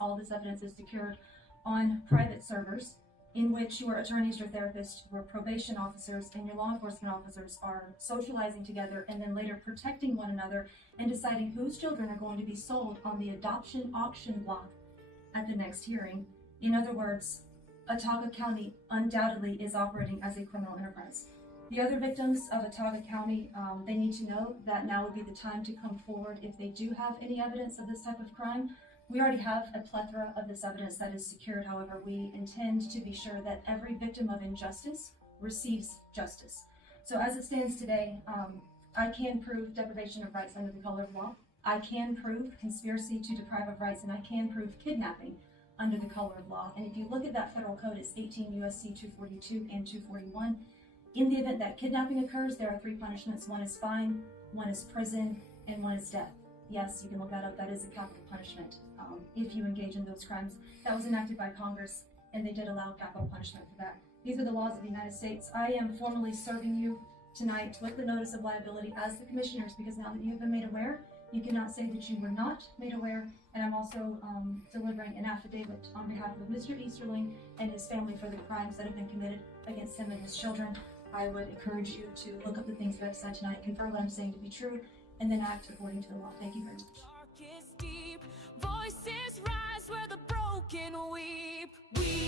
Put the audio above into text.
All this evidence is secured on private servers in which your attorneys, your therapists, your probation officers, and your law enforcement officers are socializing together and then later protecting one another and deciding whose children are going to be sold on the adoption auction block at the next hearing. In other words, Autauga County undoubtedly is operating as a criminal enterprise. The other victims of Autauga County, they need to know that now would be the time to come forward if they do have any evidence of this type of crime. We already have a plethora of this evidence that is secured. However, we intend to be sure that every victim of injustice receives justice. So as it stands today, I can prove deprivation of rights under the color of law. I can prove conspiracy to deprive of rights, and I can prove kidnapping under the color of law. And if you look at that federal code, it's 18 U.S.C. 242 and 241. In the event that kidnapping occurs, there are 3 punishments. One is fine, one is prison, and one is death. Yes, you can look that up. That is a capital punishment if you engage in those crimes. That was enacted by Congress, and they did allow capital punishment for that. These are the laws of the United States. I am formally serving you tonight with the notice of liability as the commissioners, because now that you have been made aware, you cannot say that you were not made aware. And I'm also delivering an affidavit on behalf of Mr. Easterling and his family for the crimes that have been committed against him and his children. I would encourage you to look up the things that I've said tonight, confirm what I'm saying to be true, and then act according to the law. Thank you very much. Deep voices rise where the broken weep. We